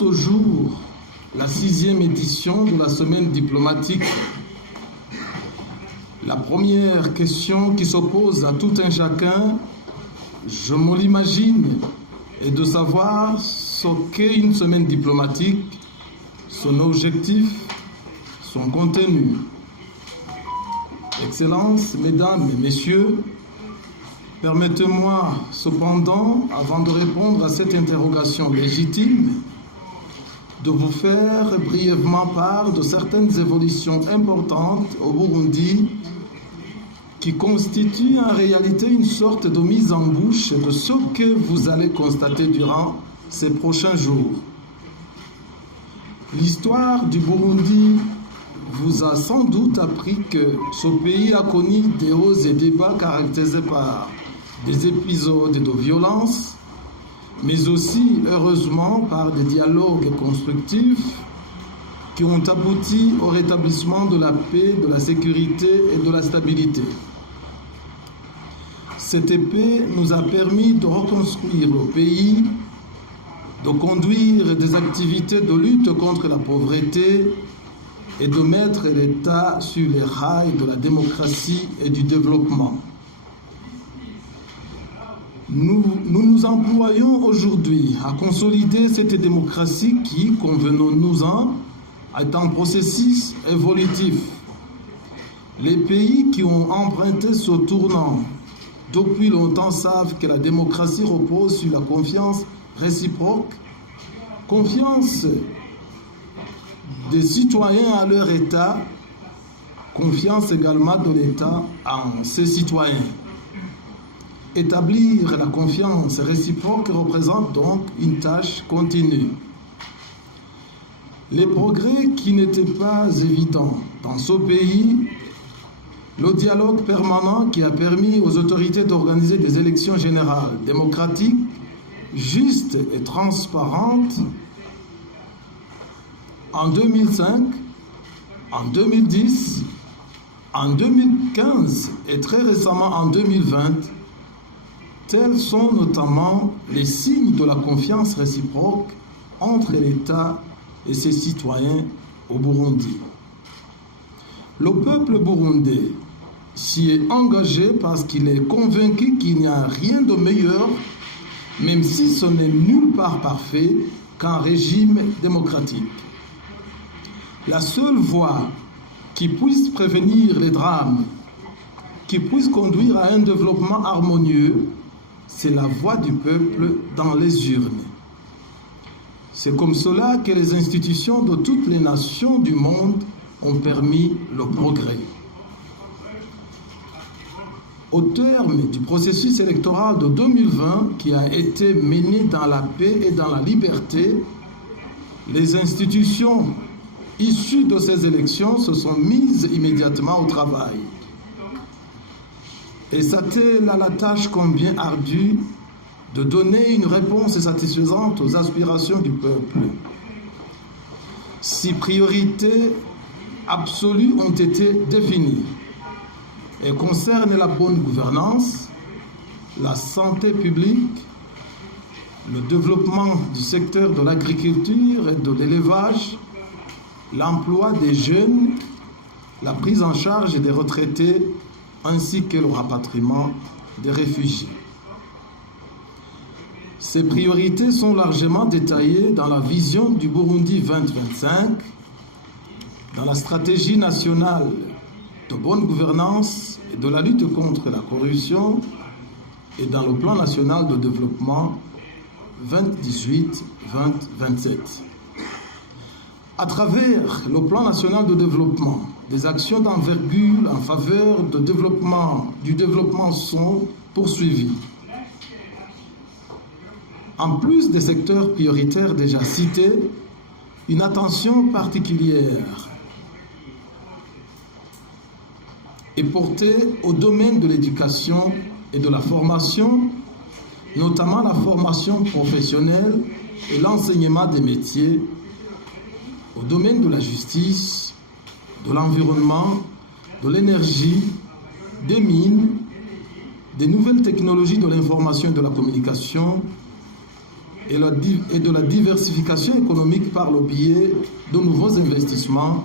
ce jour la 6e édition de la semaine diplomatique. La première question qui s'oppose à tout un chacun, je me l'imagine, est de savoir ce qu'est une semaine diplomatique, son objectif, son contenu. Excellences, Mesdames et Messieurs, permettez-moi cependant, avant de répondre à cette interrogation légitime, de vous faire brièvement part de certaines évolutions importantes au Burundi qui constituent en réalité une sorte de mise en bouche de ce que vous allez constater durant ces prochains jours. L'histoire du Burundi vous a sans doute appris que ce pays a connu des hauts et des bas caractérisés par des épisodes de violence, mais aussi, heureusement, par des dialogues constructifs qui ont abouti au rétablissement de la paix, de la sécurité et de la stabilité. Cette paix nous a permis de reconstruire le pays, de conduire des activités de lutte contre la pauvreté et de mettre l'État sur les rails de la démocratie et du développement. Nous nous employons aujourd'hui à consolider cette démocratie qui, convenons-nous-en, est un processus évolutif. Les pays qui ont emprunté ce tournant depuis longtemps savent que la démocratie repose sur la confiance réciproque, confiance des citoyens à leur État, confiance également de l'État en ses citoyens. Établir la confiance réciproque représente donc une tâche continue. Les progrès qui n'étaient pas évidents dans ce pays, le dialogue permanent qui a permis aux autorités d'organiser des élections générales démocratiques, justes et transparentes en 2005, en 2010, en 2015 et très récemment en 2020, tels sont notamment les signes de la confiance réciproque entre l'État et ses citoyens au Burundi. Le peuple burundais s'y est engagé parce qu'il est convaincu qu'il n'y a rien de meilleur, même si ce n'est nulle part parfait, qu'un régime démocratique. La seule voie qui puisse prévenir les drames, qui puisse conduire à un développement harmonieux, c'est la voix du peuple dans les urnes. C'est comme cela que les institutions de toutes les nations du monde ont permis le progrès. Au terme du processus électoral de 2020 qui a été mené dans la paix et dans la liberté, les institutions issues de ces élections se sont mises immédiatement au travail. Et s'attellent à la tâche combien ardue de donner une réponse satisfaisante aux aspirations du peuple. 6 priorités absolues ont été définies et concernent la bonne gouvernance, la santé publique, le développement du secteur de l'agriculture et de l'élevage, l'emploi des jeunes, la prise en charge des retraités, ainsi que le rapatriement des réfugiés. Ces priorités sont largement détaillées dans la vision du Burundi 2025, dans la stratégie nationale de bonne gouvernance et de la lutte contre la corruption et dans le plan national de développement 2018-2027. À travers le plan national de développement, des actions d'envergure en faveur du développement sont poursuivies. En plus des secteurs prioritaires déjà cités, une attention particulière est portée au domaine de l'éducation et de la formation, notamment la formation professionnelle et l'enseignement des métiers, au domaine de la justice, de l'environnement, de l'énergie, des mines, des nouvelles technologies de l'information et de la communication et de la diversification économique par le biais de nouveaux investissements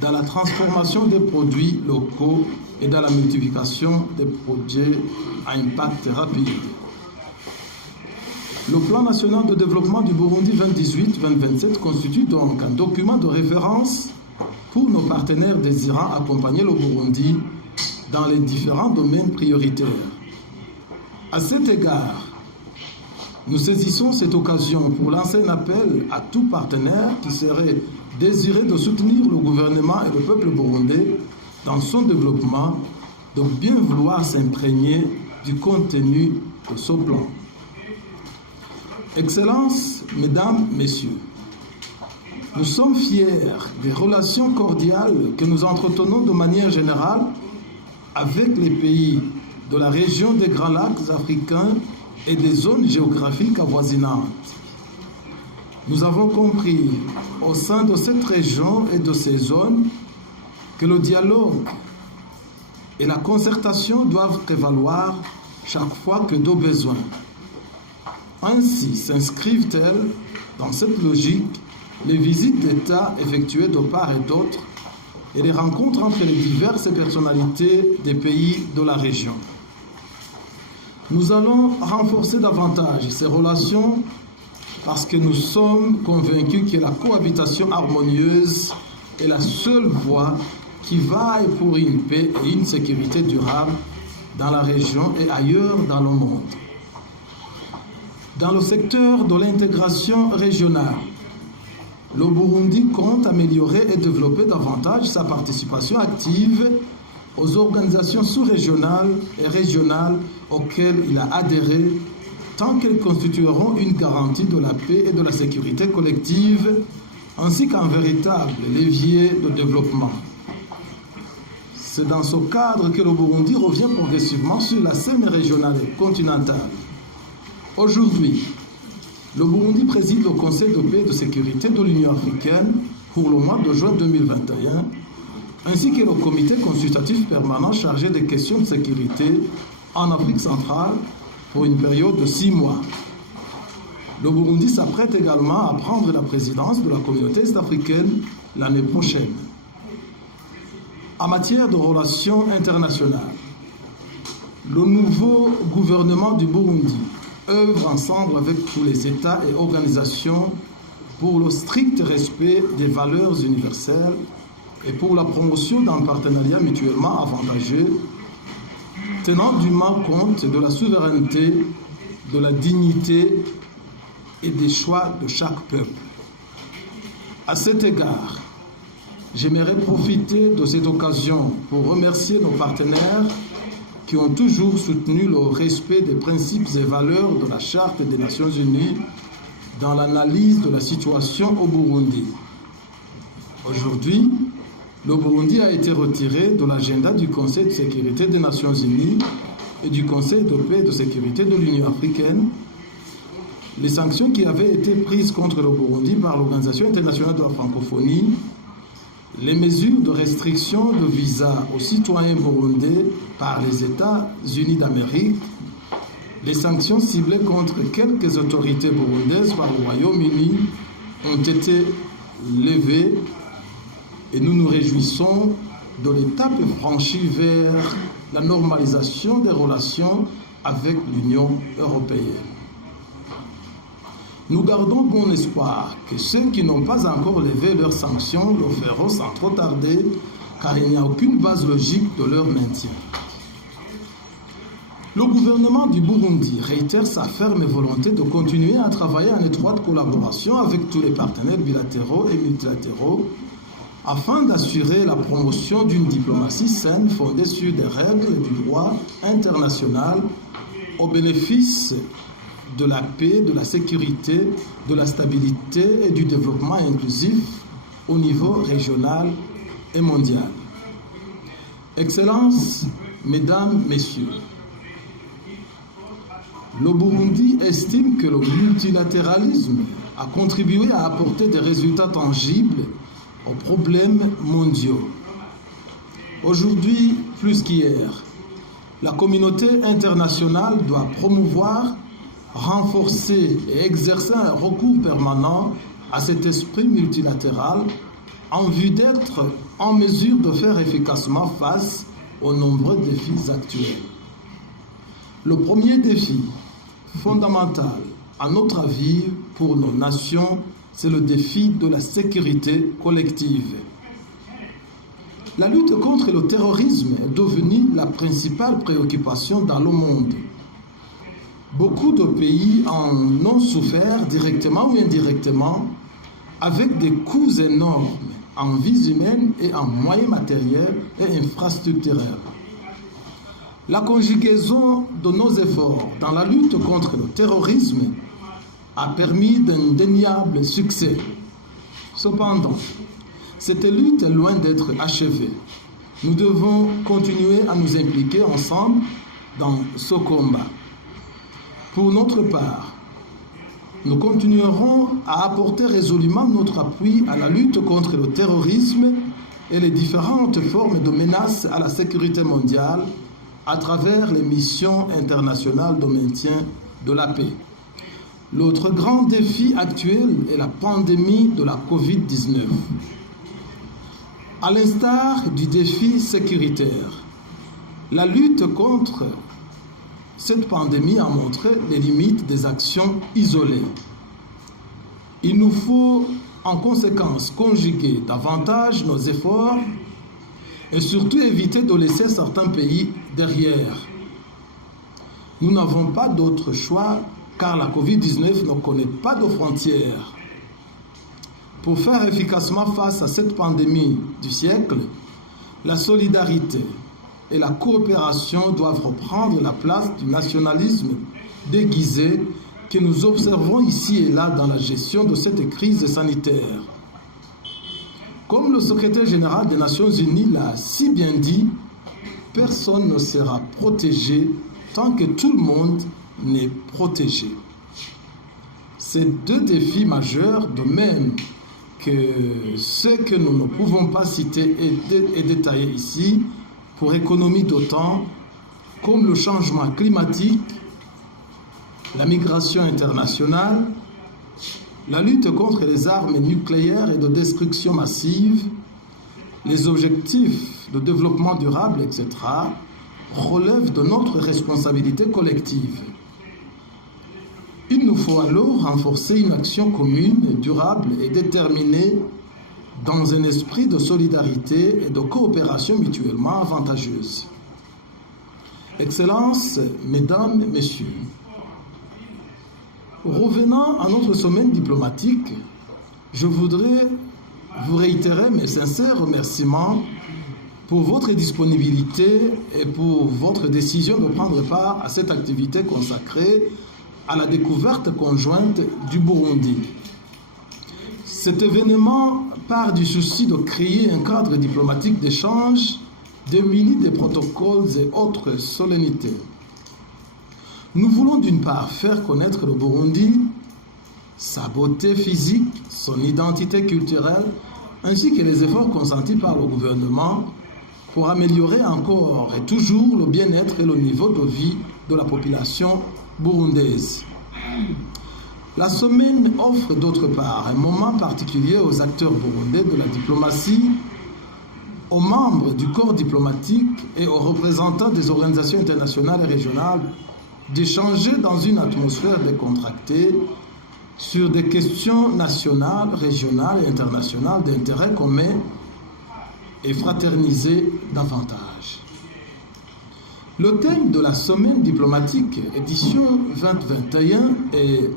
dans la transformation des produits locaux et dans la multiplication des projets à impact rapide. Le plan national de développement du Burundi 2018-2027 constitue donc un document de référence pour nos partenaires désirant accompagner le Burundi dans les différents domaines prioritaires. À cet égard, nous saisissons cette occasion pour lancer un appel à tout partenaire qui serait désiré de soutenir le gouvernement et le peuple burundais dans son développement, de bien vouloir s'imprégner du contenu de ce plan. Excellences, Mesdames, Messieurs, nous sommes fiers des relations cordiales que nous entretenons de manière générale avec les pays de la région des Grands Lacs africains et des zones géographiques avoisinantes. Nous avons compris au sein de cette région et de ces zones que le dialogue et la concertation doivent prévaloir chaque fois que de besoin. Ainsi s'inscrivent-elles dans cette logique les visites d'État effectuées de part et d'autre et les rencontres entre les diverses personnalités des pays de la région. Nous allons renforcer davantage ces relations parce que nous sommes convaincus que la cohabitation harmonieuse est la seule voie qui vaille pour une paix et une sécurité durable dans la région et ailleurs dans le monde. Dans le secteur de l'intégration régionale, le Burundi compte améliorer et développer davantage sa participation active aux organisations sous-régionales et régionales auxquelles il a adhéré, tant qu'elles constitueront une garantie de la paix et de la sécurité collective, ainsi qu'un véritable levier de développement. C'est dans ce cadre que le Burundi revient progressivement sur la scène régionale et continentale. Aujourd'hui, le Burundi préside le Conseil de paix et de sécurité de l'Union africaine pour le mois de juin 2021, ainsi que le comité consultatif permanent chargé des questions de sécurité en Afrique centrale pour une période de 6 mois. Le Burundi s'apprête également à prendre la présidence de la communauté est-africaine l'année prochaine. En matière de relations internationales, le nouveau gouvernement du Burundi œuvre ensemble avec tous les États et organisations pour le strict respect des valeurs universelles et pour la promotion d'un partenariat mutuellement avantageux, tenant dûment compte de la souveraineté, de la dignité et des choix de chaque peuple. À cet égard, j'aimerais profiter de cette occasion pour remercier nos partenaires qui ont toujours soutenu le respect des principes et valeurs de la Charte des Nations Unies dans l'analyse de la situation au Burundi. Aujourd'hui, le Burundi a été retiré de l'agenda du Conseil de sécurité des Nations Unies et du Conseil de paix et de sécurité de l'Union africaine. Les sanctions qui avaient été prises contre le Burundi par l'Organisation internationale de la francophonie, les mesures de restriction de visa aux citoyens burundais par les États-Unis d'Amérique, les sanctions ciblées contre quelques autorités burundaises par le Royaume-Uni ont été levées et nous nous réjouissons de l'étape franchie vers la normalisation des relations avec l'Union européenne. Nous gardons bon espoir que ceux qui n'ont pas encore levé leurs sanctions le feront sans trop tarder, car il n'y a aucune base logique de leur maintien. Le gouvernement du Burundi réitère sa ferme volonté de continuer à travailler en étroite collaboration avec tous les partenaires bilatéraux et multilatéraux afin d'assurer la promotion d'une diplomatie saine fondée sur des règles du droit international au bénéfice de la paix, de la sécurité, de la stabilité et du développement inclusif au niveau régional et mondial. Excellences, Mesdames, Messieurs, le Burundi estime que le multilatéralisme a contribué à apporter des résultats tangibles aux problèmes mondiaux. Aujourd'hui, plus qu'hier, la communauté internationale doit promouvoir renforcer et exercer un recours permanent à cet esprit multilatéral en vue d'être en mesure de faire efficacement face aux nombreux défis actuels. Le premier défi fondamental, à notre avis, pour nos nations, c'est le défi de la sécurité collective. La lutte contre le terrorisme est devenue la principale préoccupation dans le monde. Beaucoup de pays en ont souffert directement ou indirectement, avec des coûts énormes en vies humaines et en moyens matériels et infrastructurels. La conjugaison de nos efforts dans la lutte contre le terrorisme a permis d'indéniables succès. Cependant, cette lutte est loin d'être achevée. Nous devons continuer à nous impliquer ensemble dans ce combat. Pour notre part, nous continuerons à apporter résolument notre appui à la lutte contre le terrorisme et les différentes formes de menaces à la sécurité mondiale à travers les missions internationales de maintien de la paix. L'autre grand défi actuel est la pandémie de la COVID-19. À l'instar du défi sécuritaire, la lutte contre cette pandémie a montré les limites des actions isolées. Il nous faut en conséquence conjuguer davantage nos efforts et surtout éviter de laisser certains pays derrière. Nous n'avons pas d'autre choix car la COVID-19 ne connaît pas de frontières. Pour faire efficacement face à cette pandémie du siècle, la solidarité et la coopération doivent reprendre la place du nationalisme déguisé que nous observons ici et là dans la gestion de cette crise sanitaire. Comme le secrétaire général des Nations Unies l'a si bien dit, personne ne sera protégé tant que tout le monde n'est protégé. Ces deux défis majeurs, de même que ceux que nous ne pouvons pas citer et détailler ici, pour économie de temps, comme le changement climatique, la migration internationale, la lutte contre les armes nucléaires et de destruction massive, les objectifs de développement durable, etc., relèvent de notre responsabilité collective. Il nous faut alors renforcer une action commune, durable et déterminée dans un esprit de solidarité et de coopération mutuellement avantageuse. Excellences, Mesdames et Messieurs, revenant à notre sommet diplomatique, je voudrais vous réitérer mes sincères remerciements pour votre disponibilité et pour votre décision de prendre part à cette activité consacrée à la découverte conjointe du Burundi. Cet événement part du souci de créer un cadre diplomatique d'échange démuni des protocoles et autres solennités. Nous voulons d'une part faire connaître le Burundi, sa beauté physique, son identité culturelle, ainsi que les efforts consentis par le gouvernement pour améliorer encore et toujours le bien-être et le niveau de vie de la population burundaise. La semaine offre d'autre part un moment particulier aux acteurs burundais de la diplomatie, aux membres du corps diplomatique et aux représentants des organisations internationales et régionales d'échanger dans une atmosphère décontractée sur des questions nationales, régionales et internationales d'intérêt commun et fraterniser davantage. Le thème de la semaine diplomatique édition 2021 est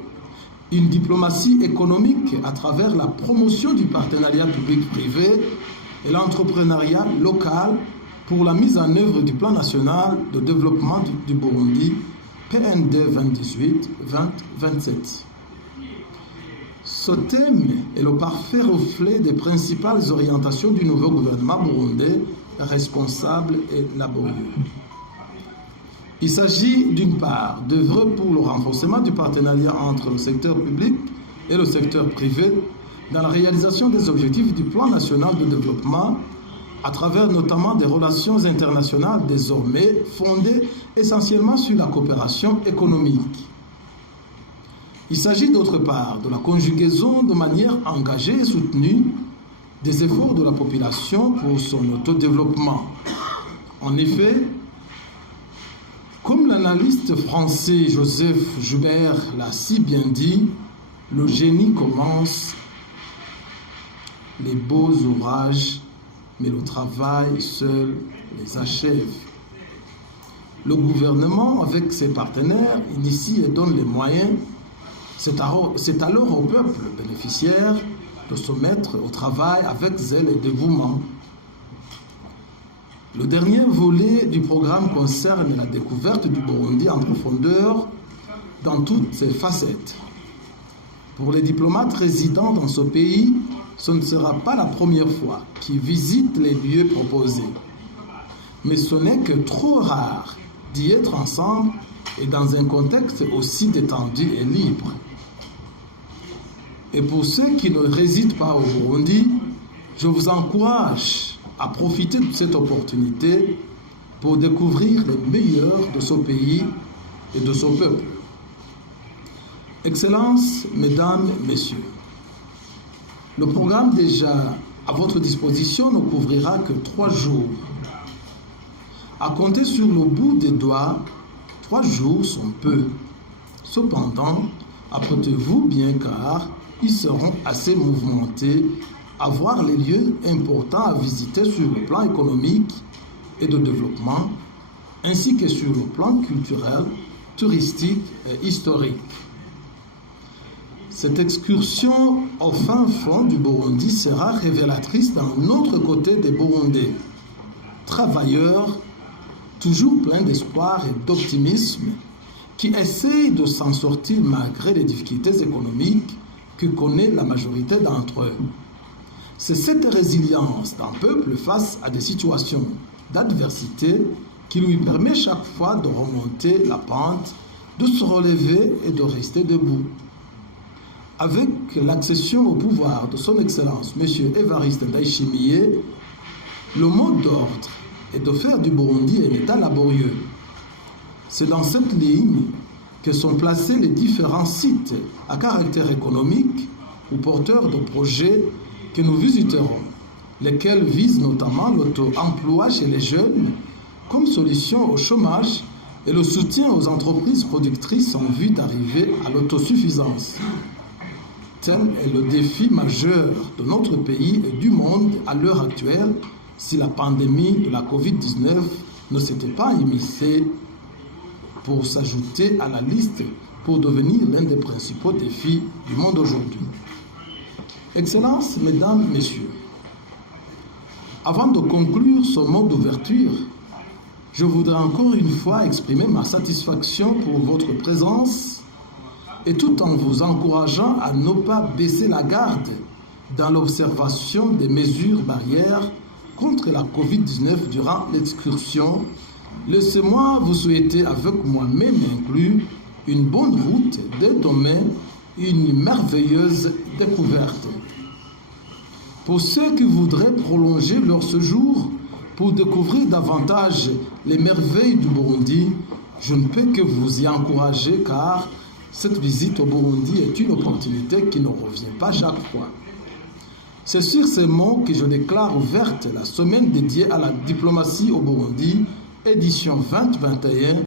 une diplomatie économique à travers la promotion du partenariat public-privé et l'entrepreneuriat local pour la mise en œuvre du plan national de développement du Burundi PND 2018-2027. Ce thème est le parfait reflet des principales orientations du nouveau gouvernement burundais responsable et laborieux. Il s'agit d'une part d'œuvrer pour le renforcement du partenariat entre le secteur public et le secteur privé dans la réalisation des objectifs du plan national de développement à travers notamment des relations internationales désormais fondées essentiellement sur la coopération économique. Il s'agit d'autre part de la conjugaison de manière engagée et soutenue des efforts de la population pour son autodéveloppement. En effet, comme l'analyste français Joseph Joubert l'a si bien dit, le génie commence les beaux ouvrages, mais le travail seul les achève. Le gouvernement, avec ses partenaires, initie et donne les moyens. C'est alors au peuple bénéficiaire de se mettre au travail avec zèle et dévouement. Le dernier volet du programme concerne la découverte du Burundi en profondeur dans toutes ses facettes. Pour les diplomates résidant dans ce pays, ce ne sera pas la première fois qu'ils visitent les lieux proposés. Mais ce n'est que trop rare d'y être ensemble et dans un contexte aussi détendu et libre. Et pour ceux qui ne résident pas au Burundi, je vous encourage à profiter de cette opportunité pour découvrir le meilleur de ce pays et de son peuple. Excellences, Mesdames, Messieurs, le programme déjà à votre disposition ne couvrira que 3 jours. À compter sur le bout des doigts, 3 jours sont peu. Cependant, apprêtez-vous bien car ils seront assez mouvementés à voir les lieux importants à visiter sur le plan économique et de développement, ainsi que sur le plan culturel, touristique et historique. Cette excursion au fin fond du Burundi sera révélatrice d'un autre côté des Burundais, travailleurs, toujours pleins d'espoir et d'optimisme, qui essayent de s'en sortir malgré les difficultés économiques que connaît la majorité d'entre eux. C'est cette résilience d'un peuple face à des situations d'adversité qui lui permet chaque fois de remonter la pente, de se relever et de rester debout. Avec l'accession au pouvoir de son Excellence, M. Évariste Ndayishimiye, le mot d'ordre est de faire du Burundi un État laborieux. C'est dans cette ligne que sont placés les différents sites à caractère économique ou porteurs de projets que nous visiterons, lesquels visent notamment l'auto-emploi chez les jeunes comme solution au chômage et le soutien aux entreprises productrices en vue d'arriver à l'autosuffisance. Tel est le défi majeur de notre pays et du monde à l'heure actuelle si la pandémie de la Covid-19 ne s'était pas immiscée pour s'ajouter à la liste pour devenir l'un des principaux défis du monde aujourd'hui. Excellences, Mesdames, Messieurs, avant de conclure ce mot d'ouverture, je voudrais encore une fois exprimer ma satisfaction pour votre présence et tout en vous encourageant à ne pas baisser la garde dans l'observation des mesures barrières contre la Covid-19 durant l'excursion, laissez-moi vous souhaiter avec moi-même inclus une bonne route dès demain, une merveilleuse découverte. Pour ceux qui voudraient prolonger leur séjour pour découvrir davantage les merveilles du Burundi, je ne peux que vous y encourager car cette visite au Burundi est une opportunité qui ne revient pas chaque fois. C'est sur ces mots que je déclare ouverte la semaine dédiée à la diplomatie au Burundi, édition 2021.